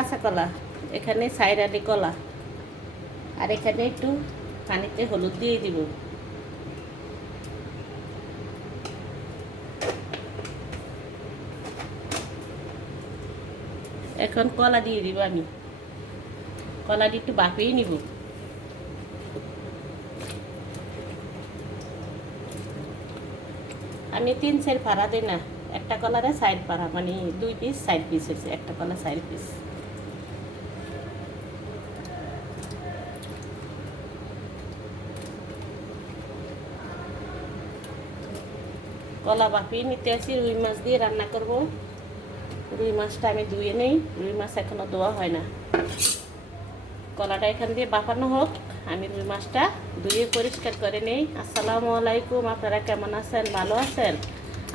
কাঁচা কলা, এখানে সাইরালি কলা, আর এখানে একটু পানিতে হলুদ দিয়ে দিব। এখন কলা দিয়ে দিব। আমি কলাটি একটু বাফিয়ে নিব। আমি 3 সাইড ফাড়া দিই না, একটা কলারে সাইড ফাড়া, মানে 2 পিস 4 পিস হয়েছে, একটা কলা 4 পিস। কলা বাফিয়ে নিতে আসি। রুই মাছ দিয়ে রান্না করব। রুই মাছটা আমি ধুয়ে নেই, রুই মাছ এখনো ধোয়া হয় না। কলাটা এখান দিয়ে বাফানো হোক, আমি রুই মাছটা ধুয়ে পরিষ্কার করে নেই। আসসালামু আলাইকুম, আপনারা কেমন আছেন? ভালো আছেন?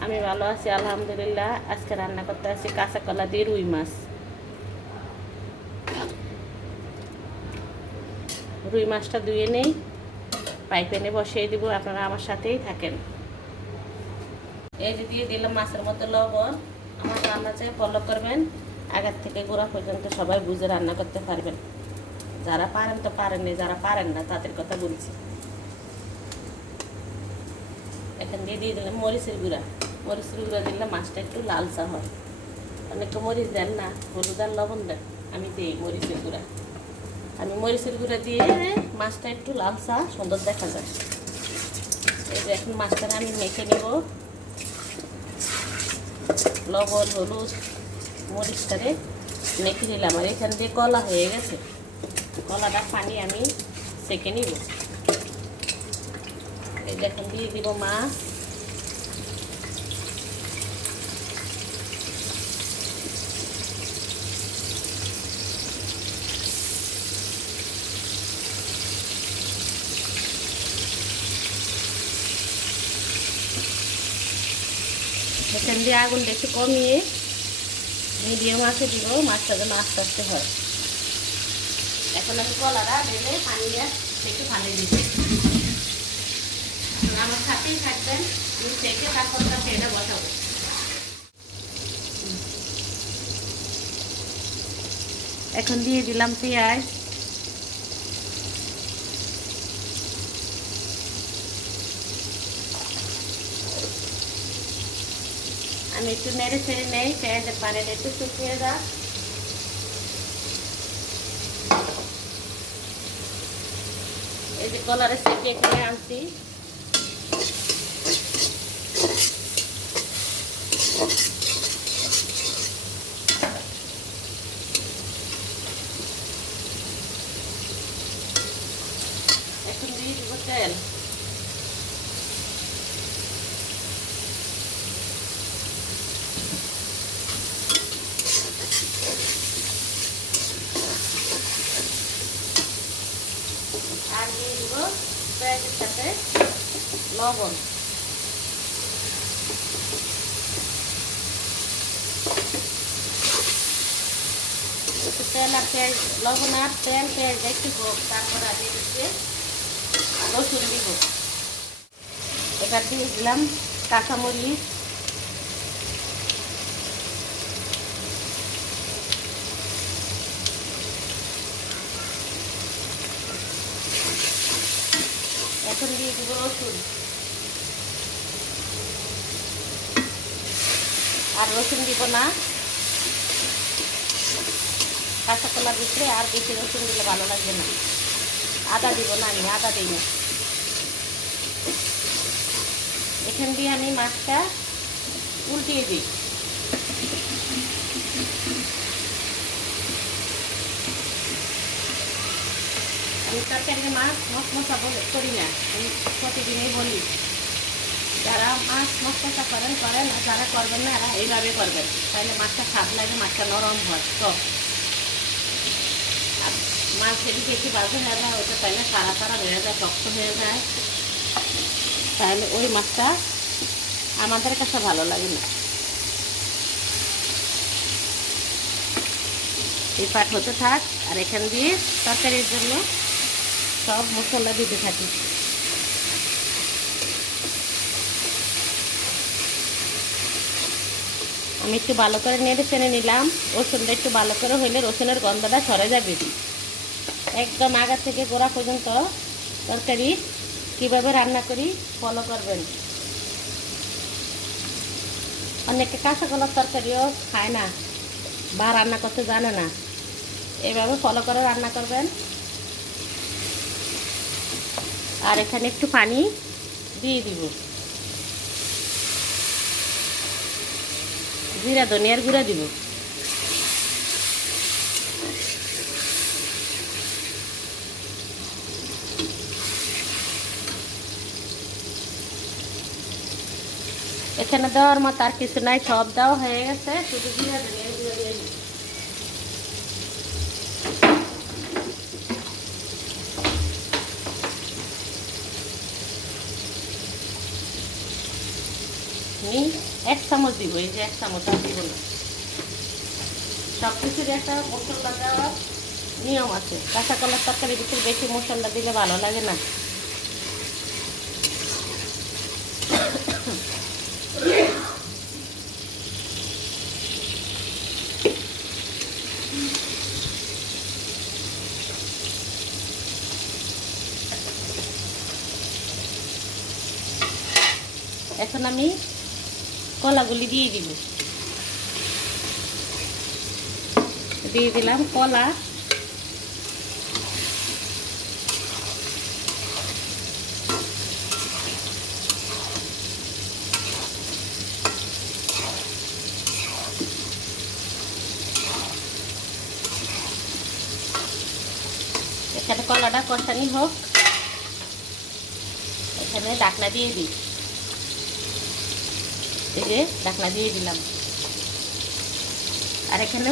আমি ভালো আছি আলহামদুলিল্লাহ। আজকে রান্না করতে আসি কাঁচা কলা দিয়ে রুই মাছ। রুই মাছটা ধুয়ে নেই, পাইপ্যানে বসিয়ে দিব, আপনারা আমার সাথেই থাকেন। এই যে দিয়ে দিলাম মাছের মধ্যে লবণ। আমার রান্না চাই ফলো করবেন, আগের থেকে গোড়া পর্যন্ত সবাই বুঝে রান্না করতে পারবেন। যারা পারেন তো পারেননি, যারা পারেন না তাদের কথা বলছি। এখন দিয়ে দিলাম মরিচের গুঁড়া। মরিচের গুঁড়া দিলে মাছটা একটু লালচা হয়। অনেকে মরিচ দেন না, হলুদ আর লবণ দেন, আমি দিই মরিচের গুঁড়া। আমি মরিচের গুঁড়া দিয়ে মাছটা একটু লালচা সুন্দর দেখা যায়। এই যে এখন মাছটা আমি মেখে নেব। লবণ হলুদ মরিচটারে মেখে নিলাম। আর এখান দিয়ে কলা হয়ে গেছে, কলাটা পানি আমি সেঁকে নিব। এই দেখুন দিয়ে দিব মাছ। এখান দিয়ে আগুনটা একটু কমিয়ে মিডিয়াম আঁচে দিব, মাছটা যেন আস্তে আস্তে হয়। এখন আমি কলাটা ঢেলে পানি দিয়ে একটু পানি দিব। আমার সাথেই থাকবেন, আমি সেকে তারপরটা ফেলে বসাবো। এখন দিয়ে দিলাম পেঁয়াজ। আমি একটু নেড়ে ছেড়ে নেই, পেঁয়াজের পানিটা একটু শুকিয়ে যাক। এই যে কলারে সেকে এখানে আনছি। এখন দিয়ে দিব তেল। আর দিয়ে দিব পেঁয়াজের সাথে লবণ। একটু তেল আর পেঁয়াজ, লবণ আর তেল পেঁয়াজ একটু হোক, তারপর দিয়ে দিচ্ছে রসুন দিব। এবার দিয়ে দিলাম কাঁচামরিচ। এখন দিয়ে দিব রসুন। আর রসুন দিব না, কাঁচা কলার ভিতরে আর বেশি রসুন দিলে ভালো লাগবে না। আদা দিব না, আমি আদা দিই না। এখান দিয়ে আমি মাছটা উল্টিয়ে দিই। আমি তরকারি মাছ মশমশা করি না, আমি প্রতিদিনই বলি যারা মাছ মশমশা করেন করেন, আর যারা করবেন না এরা এইভাবে করবেন, তাহলে মাছটা স্বাদ লাগে, মাছটা নরম হয়। তো আর মাছ যেদিকে একটু বাজে হয়ে যায় ওটা তাহলে তাড়া তাড়া হয়ে যায়, শক্ত হয়ে যায়, তাহলে ওই মাছটা আমাদের কাছে ভালো লাগে না। এই পাট হতে থাক, আর এখান দিয়ে তরকারির জন্য সব মশলা দিতে থাকি। আমি একটু ভালো করে নেড়ে চেড়ে নিলাম। রসুনটা একটু ভালো করে হইলে রসুনের গন্ধটা সরে যাবে। একদম আগা থেকে গোড়া পর্যন্ত তরকারি কীভাবে রান্না করি ফলো করবেন। অনেকে কাঁচা কলার তরকারিও খায় না বা রান্না করতে জানে না, এভাবে ফলো করে রান্না করবেন। আর এখানে একটু পানি দিয়ে দিব, জিরা ধনিয়ার গুঁড়া দিব। এখানে দেওয়ার মতো আর কিছু নাই, সব দেওয়া হয়ে গেছে, শুধু জিরা ধনিয়ার গুঁড়া দিয়ে দিই। আমি 1 চামচ দিব, এই যে 1 চামচ আর দিব না। সব কিছুর একটা মশলা দেওয়ার নিয়ম আছে। কাঁচা কলার তরকারি ভিতরে বেশি মশলা দিলে ভালো লাগে না। এখন আমি কলাগুলি দিয়ে দিব, দিয়ে দিলাম কলা। এখানে কলাটা কষানি হোক, এখানে ঢাকনা দিয়ে দিই। এই যে ঢাকনা দিয়ে দিলাম। আর এখানে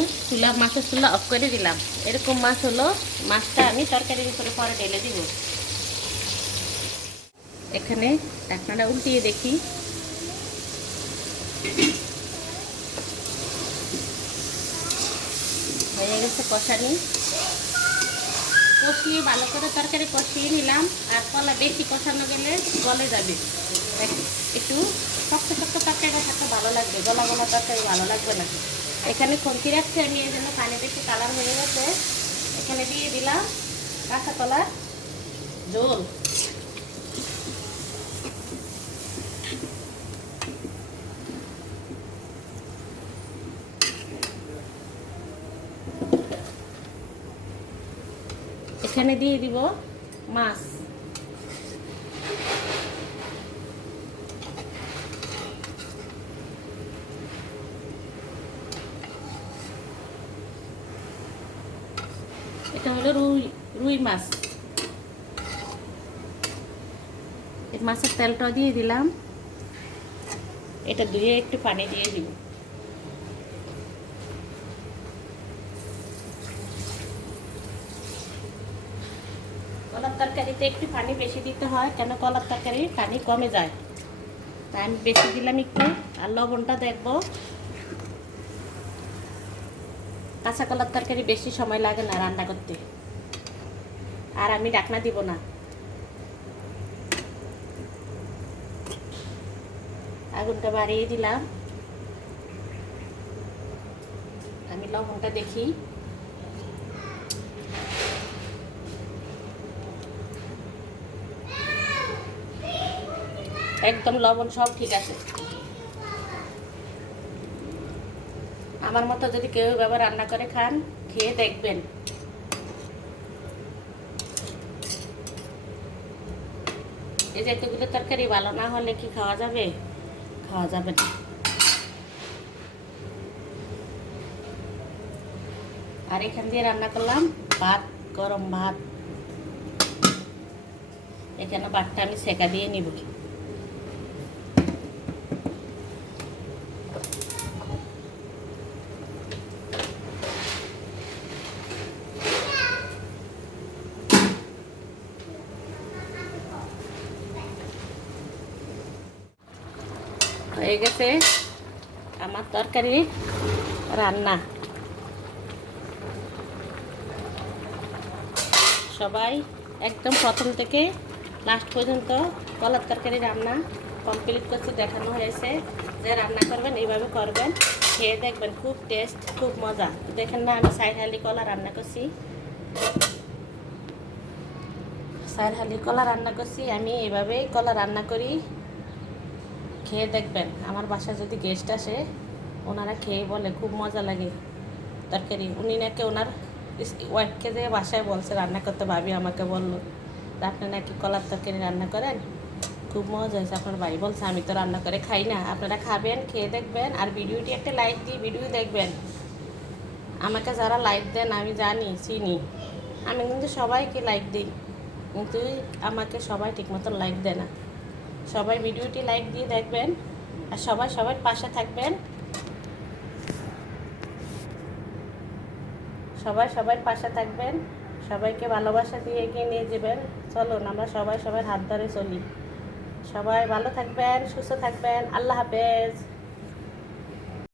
মাছের চুলা অফ করে দিলাম। এরকম মাছ হলো, মাছটা আমি তরকারির ভিতরে পরে ঢেলে দিব। এখানে ঢাকনাটা উল্টিয়ে দেখি, হয়ে গেছে কষানি। কষিয়ে ভালো করে তরকারি কষিয়ে নিলাম। আর কলা বেশি কষানো গেলে গলে যাবে, একটু শক্ত শক্ত তরকারিটা থাকতে ভালো লাগবে, গলা গলা তরকারি ভালো লাগবে না। এখানে খন্তি রাখছি আমি, এই জন্য পানি বেশি কালার হয়ে গেছে। এখানে দিয়ে দিলাম কাঁচা কলার ঝোল। এখানে দিয়ে দিব মাছ। এটা হলো রুই মাছ। এই মাছের তেলটা দিয়ে দিলাম। এটা ধুয়ে একটু পানি দিয়ে দিব। কলার তরকারিতে একটু পানি বেশি দিতে হয়, কেন কলার তরকারি পানি কমে যায়, তাই আমি বেশি দিলাম একটু। আর লবণটা দেখবো। কাঁচা কলার তরকারি বেশি সময় লাগে না রান্না করতে। আর আমি ঢাকনা দিব না, আগুনটা বাড়িয়ে দিলাম। আমি লবণটা দেখি, একদম লবণ সব ঠিক আছে। আমার মতো যদি কেউ এভাবে রান্না করে খান, খেয়ে দেখবেন। এই যে এতগুলো তরকারি ভালো না হলে কি খাওয়া যাবে? খাওয়া যাবে না। আর এখান দিয়ে রান্না করলাম ভাত, গরম ভাত। এখানে ভাতটা আমি সেকা দিয়ে নিব। হয়ে গেছে আমার তরকারি রান্না। সবাই একদম প্রথম থেকে লাস্ট পর্যন্ত কলার তরকারি রান্না কমপ্লিট করছে, দেখানো হয়েছে। যে রান্না করবেন এইভাবে করবেন। খেয়ে দেখবেন, খুব টেস্ট, খুব মজা। দেখেন না, আমি 4 হালি কলা রান্না করছি। 4 হালি কলা রান্না করছি। আমি এভাবেই কলা রান্না করি, খেয়ে দেখবেন। আমার বাসায় যদি গেস্ট আসে, ওনারা খেয়ে বলে খুব মজা লাগে তরকারি। উনি নাকি ওনার ওয়াইফকে যে বাসায় বলছে রান্না করতে, ভাবি আমাকে বললো যে আপনি নাকি কলার তরকারি রান্না করেন, খুব মজা হয়েছে। আপনার ভাই বলছে আমি তো রান্না করে খাই না, আপনারা খাবেন, খেয়ে দেখবেন। আর ভিডিওটি একটা লাইক দিয়ে ভিডিও দেখবেন। আমাকে যারা লাইক দেন আমি জানি, চিনি, আমি কিন্তু সবাইকে লাইক দিই, কিন্তু আমাকে সবাই ঠিকমতো লাইক দেয় না। সবাই ভিডিওটি লাইক দিয়ে দেখবেন, আর সবাই সবার পাশে থাকবেন। সবাই সবার পাশে থাকবেন, সবাইকে ভালোবাসা দিয়ে এগিয়ে নিয়ে যাবেন। চলুন আমরা সবাই সবার হাত ধরে চলি। সবাই ভালো থাকবেন, সুস্থ থাকবেন। আল্লাহ হাফেজ।